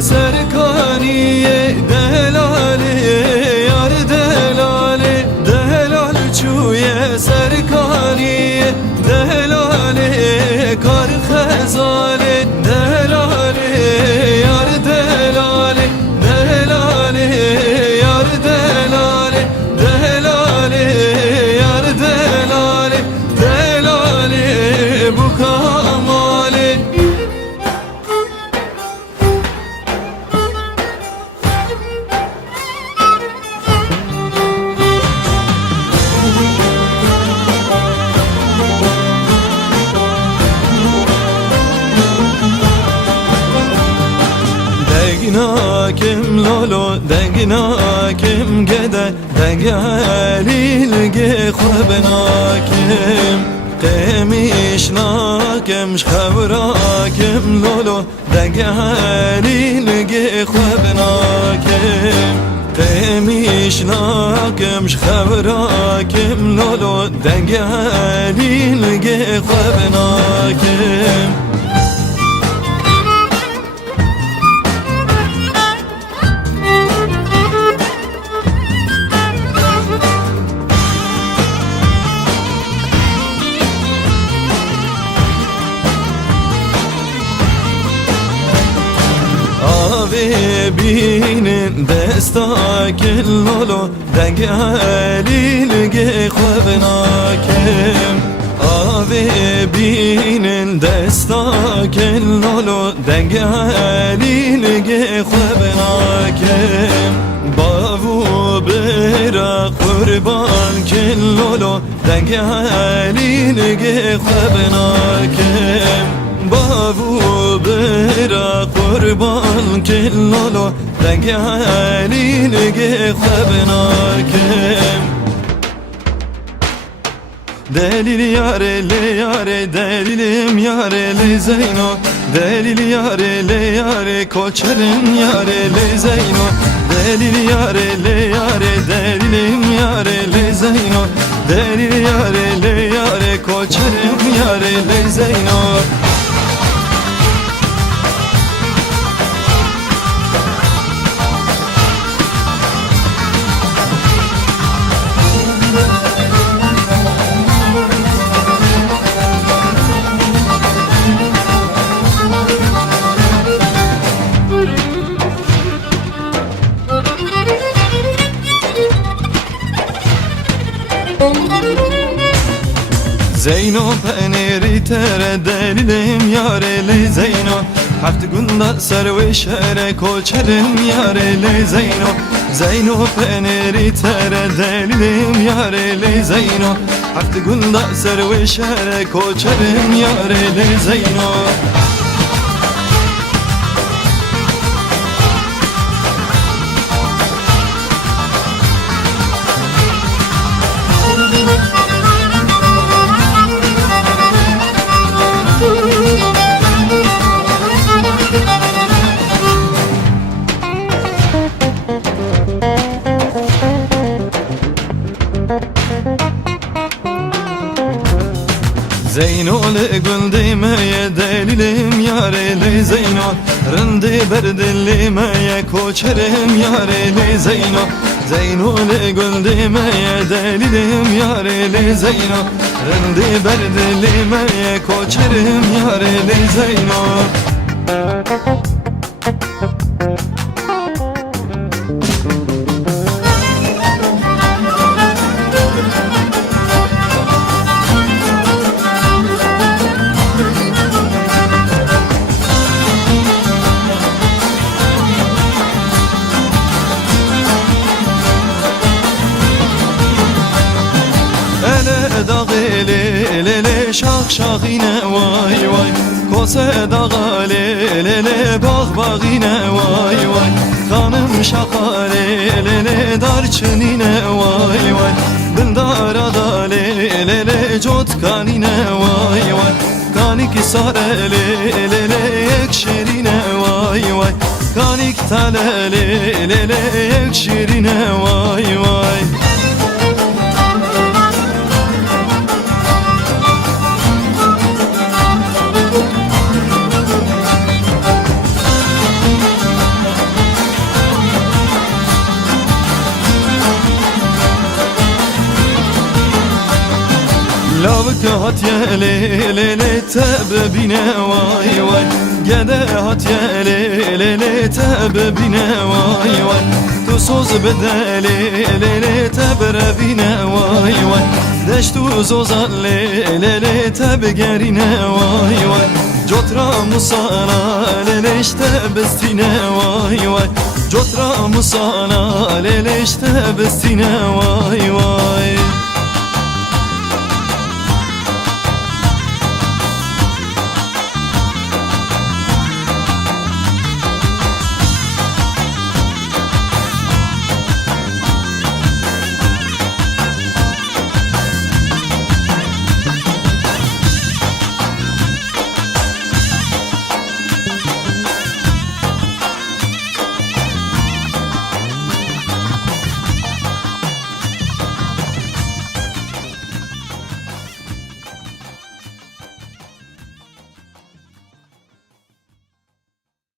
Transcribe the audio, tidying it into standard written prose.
Serkaniye delali yar delali delal çuye serkaniye delali kar xezali delali yar delali delali yar delali delali yar delali delali bu kamali. Degnakim lolo degnakim gede degalilge khubnakim qemisnakim shkhavrakim lolo degalilge khubnakim qemisnakim shkhavrakim lolo degalilge khubnakim. ببینن دستا کلولو دنگلیلگه خوبناکم آوه ببینن دستا کلولو دنگلیلگه خوبناکم باو برا قربان کلولو دنگلیلگه خوبناکم باو برا قربان کلولو دنگلیلگه خوبناکم دلیل یاره لیاره دلیلم یاره لی زینو دلیل یاره لیاره کوچرم یاره لی زینو دلیل یاره لیاره دلیلم یاره لی زینو دلیل یاره لیاره کوچرم یاره لی زینو. زینو پنیری تر دلیلم یاره لی زینو هفت گنده سر و شهر کوچرم یاره لی زینو زینو پنیری تر دلیلم یاره لی زینو هفت گنده سر و شهر کوچرم یاره لی زینو. Zeyno le gül demeye delilim yare le Zeyno, rindi berdillimeye koçerim yare le Zeyno. Zeyno le gül demeye delilim yare le Zeyno, rindi berdillimeye koçerim yare le Zeyno. Dağ ele şah şah yine vay vay, kose dağ ele bağ yine vay vay, kanım şakar ele darçın yine vay vay, bildara da ele cotkan yine vay vay, kanik sar ele ekşerine vay vay, kanik talele ekşerine vay vay. Lavık hat yele tebebine vay vay, gede hat yele tebebine vay vay, tu söz bedeli tebrebine vay vay, deştu zozale tebgerine vay vay, cotra musana işte bestine vay vay, cotra musana işte bestine vay vay.